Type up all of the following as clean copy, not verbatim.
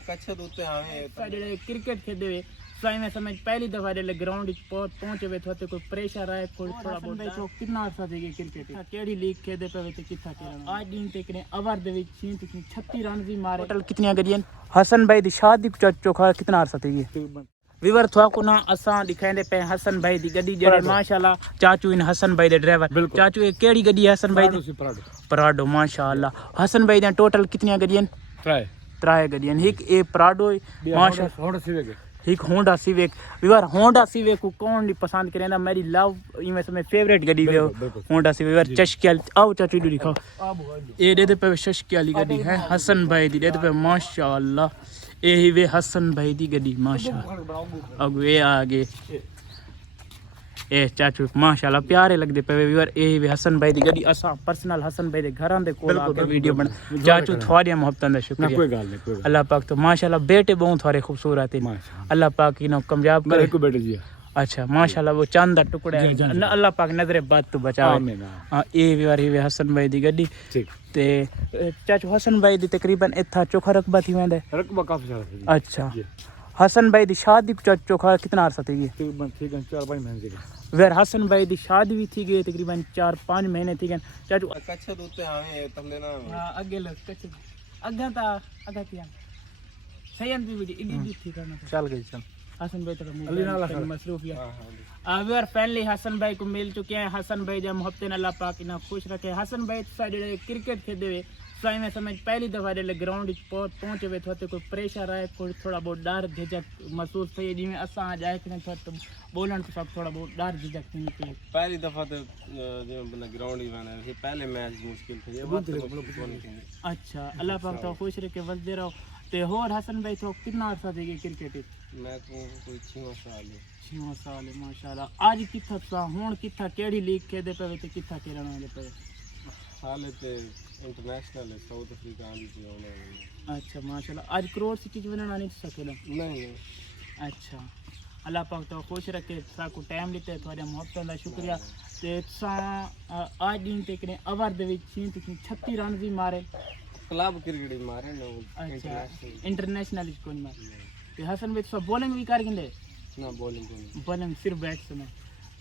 कच्छ दूते आवे ਜਿਹੜੇ ਕ੍ਰਿਕਟ ਖੇਡਦੇ ਵੇ ਸਾਈ ਮੈਂ ਸਮਝ ਪਹਿਲੀ ਦਫਾ ਜਿਹੜੇ ਗਰਾਊਂਡ ਵਿੱਚ ਪਹੁੰਚੇ ਵੇ ਥੋਤੇ ਕੋਈ ਪ੍ਰੈਸ਼ਰ ਆਏ ਕੋਈ ਥੋੜਾ ਬਹੁਤ ਕਿੰਨਾ ਅਰਸਾ ਦੇ ਗਏ ਕ੍ਰਿਕਟ ਕਿਹੜੀ ਲੀਗ ਖੇਡਦੇ ਪਵੇ ਤੇ ਕਿੱਥਾ ਖੇਡਣਾ ਅੱਜ ਦਿਨ ਤੱਕ ਨੇ ਓਵਰ ਦੇ ਵਿੱਚ 36 ਰਨ ਵੀ ਮਾਰੇ ਟੋਟਲ ਕਿੰਨੀਆਂ ਗੱਡੀਆਂ हसन भाई दी शादी चोखा कितना अरसा थी विवर थोड़ा को ना असा दिखाएंदे पे हसन भाई दी गड्डी जेड़े माशाल्लाह चाचू इन हसन भाई दे ड्राइवर चाचू ये केड़ी गड्डी है हसन भाई दी पराडो माशाल्लाह हसन भाई दे टोटल कितनी गड्डियां त्राय गड्डियां एक ए पराडो माशाल्लाह होंडा सिविक एक होंडा सिविक विवर होंडा सिविक को कौन नहीं पसंद करेंदा मेरी लव इमे से फेवरेट गड्डी वे होंडा सिविक विवर चश्के आओ चाचू दी दिखाओ ए दे पे चश्के वाली गड्डी है हसन भाई दी दे पे माशाल्लाह यही वे हसन भाई दी गड्डी माशाल्लाह अब ये आगे ए चाचू माशाल्लाह प्यारे लगदे पे व्यूअर यही वे हसन भाई दी गड्डी असा पर्सनल हसन भाई दे घरां दे कोल आके वीडियो बना चाचू थोड़ी मोहब्बत दा शुक्रिया कोई गल नहीं अल्लाह पाक तो माशाल्लाह बेटे बहुत थारे खूबसूरत है अल्लाह पाक इनो कामयाब करे को बेटे जी अच्छा माशाल्लाह वो चांद दा टुकड़ा है अल्लाह पाक नजरे बद तो बचावे आमीन हां ए व्यूअर ये हसन भाई दी गड्डी ठीक ते चाचू हसन भाई दी तकरीबन इथा चोखा रकबा थी वेंदे रकबा काफी सारा अच्छा हसन भाई दी शादी चोखा कितना अरसा थी तकरीबन ठीक है 4-5 महीने थी वेर हसन भाई दी शादी भी थी गई तकरीबन 4-5 महीने थी चाचू कच्छ दूते आवे तमले ना हां आगे लग कच्छ आगा किया सयन भी इदी थी करना चल गई चल हसन भाई तो मसरूफ है अगर फैमिली हसन भाई को मिल चुके हैं हसन भाई जब मोहब्बत अल्लाह पाक इन्हें खुश रखे हसन भाई साडे क्रिकेट खेलते हुए साई में समझ पहली दफा जेल्ले ग्राउंड पहुंचे वे थोते कोई प्रेशर आए कोई थोड़ा बहुत डर झिझक महसूस थे जिवें असा जाए कि तो बोलन तो सब थोड़ा बहुत डर झिझक थी पहली दफा तो जो बंदा ग्राउंड ही बना है पहले मैच मुश्किल थे ये बात अच्छा अल्लाह पाक तो खुश रखे वसदे रहो ते होर हसन भाई तो कितना अरसा थे क्रिकेट मैं को कोई 6 साल माशाल्लाह आज किथा सा हुन किथा केड़ी लीग खेदे पे ते किथा खेलण वाले पे हाल ते इंटरनेशनल है साउथ अफ्रीका आंदी थी उन्होंने अच्छा माशाल्लाह आज करोड़ सिटी बनना नहीं सकेला नहीं अच्छा अल्लाह पाक तो खुश रखे सा को टाइम दिते थोड़े मोहब्बत दा शुक्रिया ते सा आज दिन तक ने ओवर दे विच 36 रन भी मारे क्लब क्रिकेट मारे नो इंटरनेशनल कोई मारे ते हसन भाई सब बॉलिंग भी कर गिंदे ना बॉलिंग सिर्फ बैट्समैन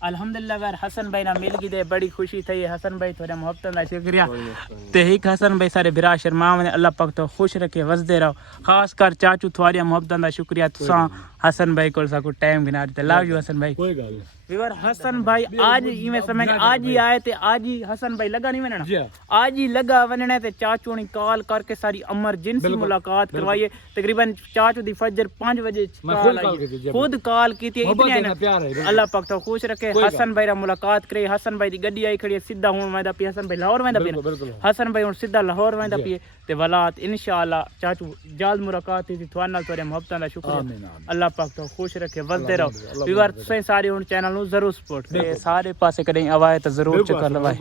अल्हम्दुलिल्लाह यार हसन भाई ना मिल गई बड़ी खुशी थी हसन भाई थोड़े मोहब्बत का शुक्रिया ते एक हसन भाई सारे बिरा शर्मा ने अल्लाह पाक तो खुश रखे वसदे रहो खास कर चाचू थोड़ी मोहब्बत का शुक्रिया तुसा हसन भाई को साको टाइम गिना दिते लव यू हसन भाई कोई गल विवर हसन भाई आज इवें समय आज ही आए ते आज ही हसन भाई लगा नहीं वनना आज ही लगा वनने ते चाचू ने कॉल करके सारी इमरजेंसी मुलाकात करवाई तकरीबन चाचू दी फजर 5 बजे खुद कॉल की थी इतने अल्लाह पाक तो खुश रखे हसन भाई रा मुलाकात करे हसन भाई दी गड्डी आई खड़ी सीधा हुन वेंदा पी हसन भाई लाहौर वेंदा पी हसन भाई हुन सीधा लाहौर वेंदा पी ते वलात इंशाअल्लाह चाचू जल्द मुलाकात थी थोड़ा नाल तोरे मोहब्बत दा शुक्रिया अल्लाह पाक तो खुश रखे वसदे रहो विवर तुसें सारे हुन चैनल नु जरूर सपोर्ट ते सारे पासे करें आवाए तो जरूर चक्कर लगाए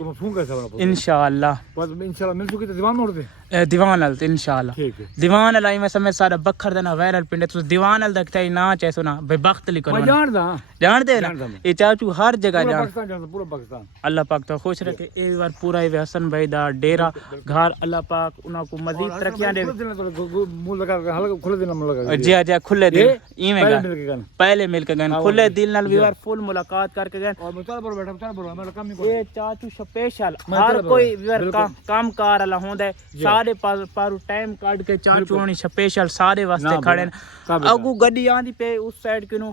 इंशाअल्लाह मिल चुकी तो दीवान मोड़ दे दीवान अल इंशाअल्लाह दीवान अल मैं समय सारा बखर देना वायरल पिंड तुस दीवान अल तक ना चाहे सुना भाई वक्त लिखो मैं जान दे ना ये चाचू हर जगह जान पूरा पाकिस्तान अल्लाह पाक तो खुश रखे एक बार पूरा ही हसन भाई दा डेरा घर अल्लाह पाक उना को मजीद तरक्कियां दे मुंह लगा हल्का खुले दिन मुंह लगा जी खुले दिल इवें पहले मिलके गन खुले दिल नाल व्यूअर फुल मुलाकात करके गन और मैं चल पर बैठा चल पर मैं काम नहीं ये चाचू स्पेशल हर कोई व्यूअर काम कार वाला होंदा है सारे पारू टाइम काट के चाचू होनी स्पेशल सारे वास्ते खड़े अगू गड्डी आंदी पे उस साइड किनु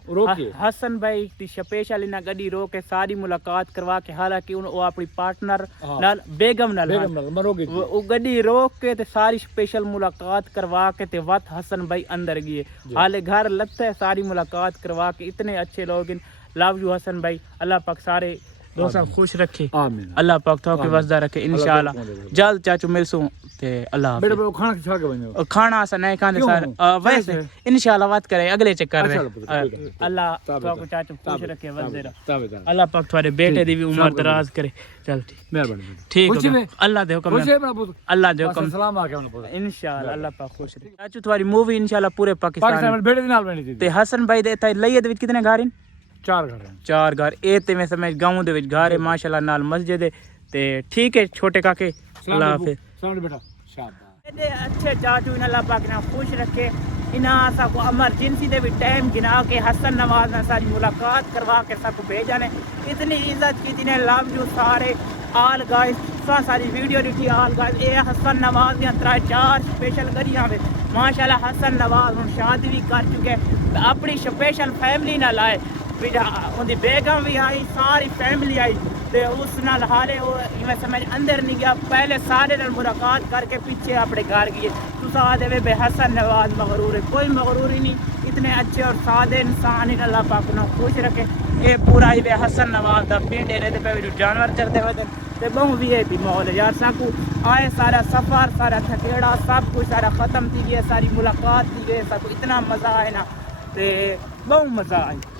हसन भाई दी स्पेशल इना गड्डी रोक के सारी मुलाकात करवा के हालांकि वो अपनी पार्टनर नाल बेगम नाल वो गड्डी रोक के ते सारी स्पेशल मुलाकात करवा के ते वत हसन भाई अंदर गए हाले घर लगता है सारी मुलाकात करवा के इतने अच्छे लोग लव यू हसन भाई अल्लाह पाक सारे दोस्त खुश रखे अल्लाह पाक तो के वसदा रखे इंशाल्लाह जल्द चाचू मिलसू ते अल्लाह बेटा खाना खा के बनो खाना सा नहीं खाने सर वैसे इंशाल्लाह बात करें अगले चक्कर में अल्लाह तो चाचू खुश रखे वसदे रहो अल्लाह पाक तुम्हारे बेटे दी भी उम्र दराज करे चल मेहरबानी ठीक है अल्लाह दे हुक्म अल्लाह दे हुक्म सलाम आ के इंशाल्लाह अल्लाह पाक खुश रखे चाचू तुम्हारी मूवी इंशाल्लाह पूरे पाकिस्तान में बेटे दे नाल बनी थी ते हसन भाई दे ता लईए दे विच कितने घर हैं 4 घर ए ते मैं समझ गांव दे विच घर है माशाल्लाह नाल मस्जिद है ते ठीक है छोटे काके अल्लाह हाफिज सामने बेटा शाबाश अच्छे चाचू इन अल्लाह पाक ने खुश रखे इन्हें सबको एमरजेंसी दे भी टाइम गिना के हसन नवाज ने सारी मुलाकात करवा के सबको भेजा ने इतनी इज्जत की ने लव जो सारे आल गाइस सारी वीडियो दिखी आल गाइस ये हसन नवाज दियां 3-4 स्पेशल गरियां वे माशाल्लाह हसन नवाज हुन शादी भी कर चुके अपनी स्पेशल फैमिली नाल आए उनकी बेगम भी आई सारी फैमिली आई ते उस नाल हाले वो इवें समझ अंदर नहीं गया पहले सारे नाल मुलाकात करके पीछे अपने घर गए तुस आदे वे हसन नवाज मगरूर है कोई मगरूर ही नहीं इतने अच्छे और सादे इंसान ही अल्लाह पाक ना खुश रखे ये पूरा ही वे हसन नवाज का पिंड है पे जानवर चलते हुए ते बहु भी है माहौल यार साकू आए सारा सफ़र सारा थकेड़ा सब कुछ सारा ख़त्म थी गया सारी मुलाकात थी गई सबको इतना मज़ा आए ना ते बहु मज़ा आए।